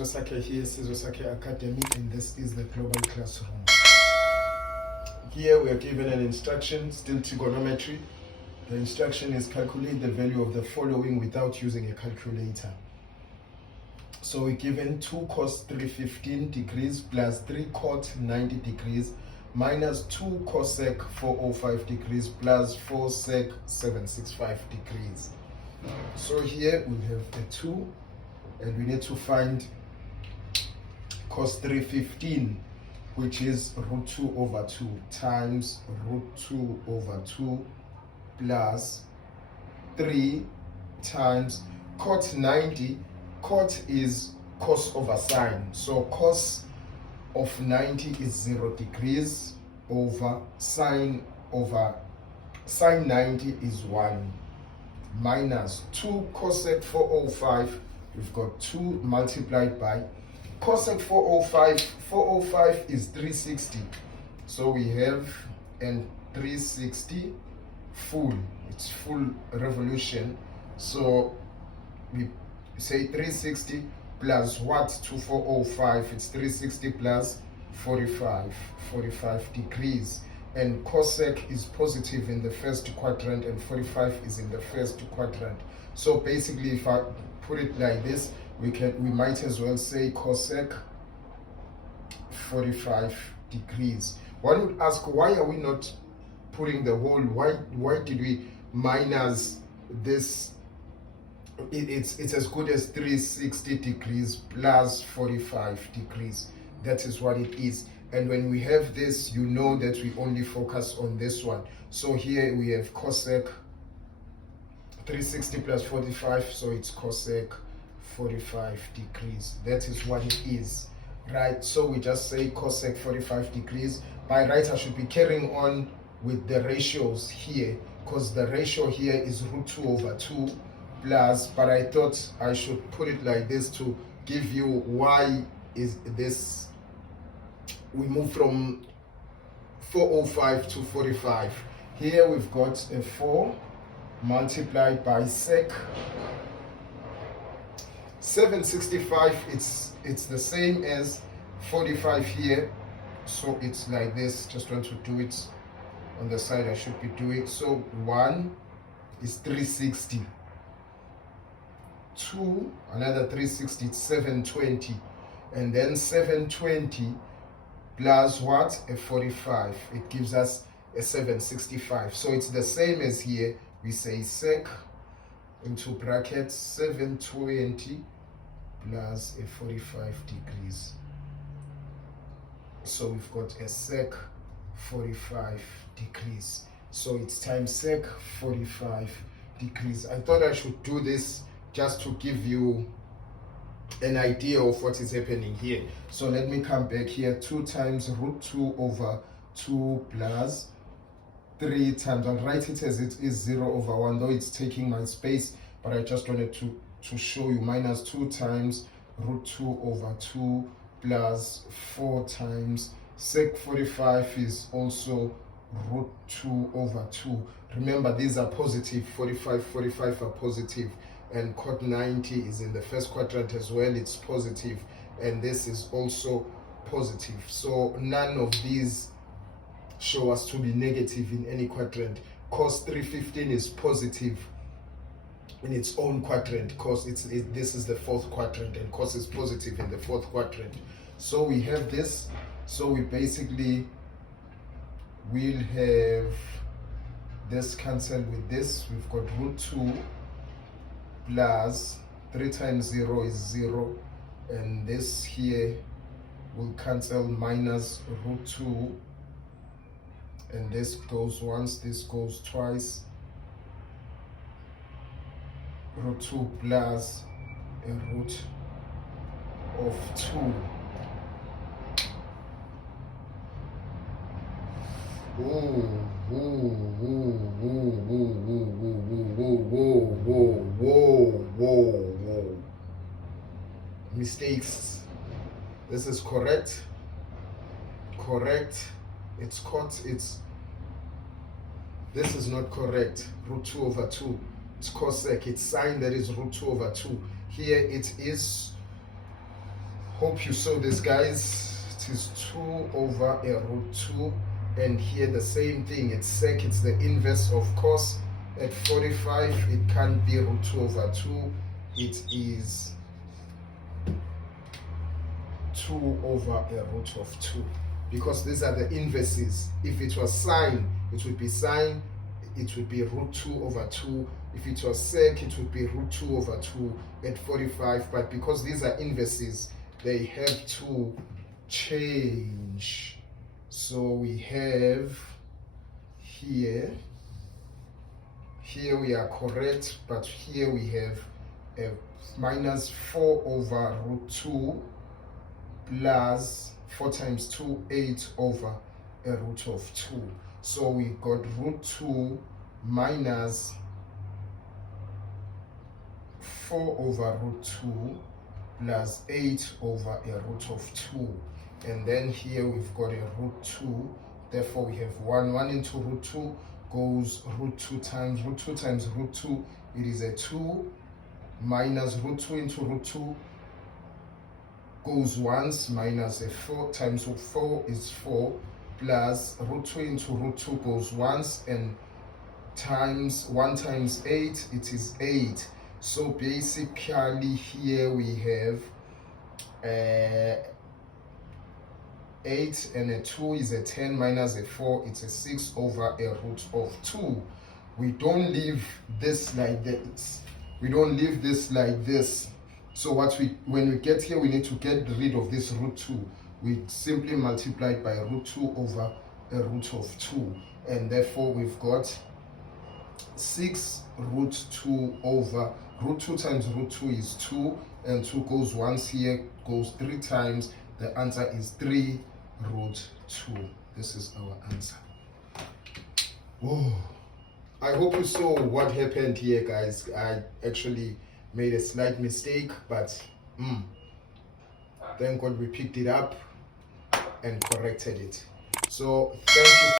Sizwe Sakhe here, Sizwe Sakhe Academy, and this is the global classroom. Here we are given an instruction, still trigonometry. The instruction is calculate the value of the following without using a calculator. So we're given 2 cos 315 degrees plus 3 cot 90 degrees minus 2 cosec 405 degrees plus 4 sec 765 degrees. So here we have the 2, and we need to find cos 315, which is root 2 over 2 times root 2 over 2 plus 3 times cot 90. Cot is cos over sine, so cos of 90 is 0 degrees over sine 90 is 1 minus 2 cosec 405. We've got 2 multiplied by cosec 405. 405 is 360, so we have an 360 full, it's full revolution. So we say 360 plus what to 405, it's 360 plus 45 degrees, and cosec is positive in the first quadrant and 45 is in the first quadrant. So basically, if I put it like this, we might as well say cosec 45 degrees. One would ask, why are we not putting the whole? Why did we minus this? It's as good as 360 degrees plus 45 degrees. That is what it is. And when we have this, you know that we only focus on this one. So here we have cosec 360 plus 45, so it's cosec 45 degrees. That is what it is, right? So we just say cosec 45 degrees. By right, I should be carrying on with the ratios here, because the ratio here is root 2 over 2 plus, but I thought I should put it like this to give you why is this. We move from 405 to 45. Here we've got a 4 multiplied by sec 765. It's the same as 45 here, so it's like this. Just want to do it on the side I should be doing. So 1 is 360, 2 another 360, it's 720, and then 720 plus what? A 45, it gives us a 765. So it's the same as here. We say sec into brackets 720 plus a 45 degrees. So we've got a sec 45 degrees. So it's times sec 45 degrees. I thought I should do this just to give you an idea of what is happening here. So let me come back here. 2 times root 2 over 2 plus 3 times, I'll write it as it is 0 over 1, though it's taking my space, but I just wanted to show you, minus 2 times root 2 over 2 plus 4 times sec 45 is also root 2 over 2. Remember, these are positive. 45 are positive, and cot 90 is in the first quadrant as well, it's positive, and this is also positive. So none of these show us to be negative in any quadrant. Cos 315 is positive in its own quadrant, because this is the fourth quadrant, and cos is positive in the fourth quadrant. So we have this. So we basically will have this cancelled with this. We've got root 2 plus 3 times 0 is 0, and this here will cancel, minus root 2, and this goes once, this goes twice. Root 2 plus a root of 2. Whoa. Mistakes. This is correct. It's cot, this is not correct. Root 2 over 2. It's cosec, it's sine, that is root 2 over 2. Here it is Hope you saw this, guys. It is 2 over a root 2, and here the same thing. It's sec, it's the inverse of cos. At 45 it can't be root 2 over 2, it is 2 over a root of 2, because these are the inverses. If it was sine, it would be sine, it would be root 2 over 2. If it was sec, it would be root 2 over 2 at 45. But because these are inverses, they have to change. So we have here we are correct, but here we have a minus 4 over root 2 plus 4 times 2, 8 over a root of 2. So we got root 2 minus 4 over root 2 plus 8 over a root of 2. And then here we've got a root 2. Therefore we have 1 into root 2 goes root 2 times root 2 times root 2. It is a 2 minus root 2 into root 2 goes once, minus a 4 times 4 is 4, plus root 2 into root 2 goes once, and times 1 times 8, it is 8. So basically here we have 8, and a 2 is a 10 minus a 4, it's a 6 over a root of 2. We don't leave this like this. We don't leave this like this. So when we get here, we need to get rid of this root 2. We simply multiply it by root 2 over a root of 2. And therefore we've got 6 root 2 over root 2 times root 2 is 2, and 2 goes once here, goes 3 times. The answer is 3 root 2. This is our answer. Whoa. I hope you saw what happened here, guys. I actually made a slight mistake, but thank God we picked it up and corrected it. So thank you.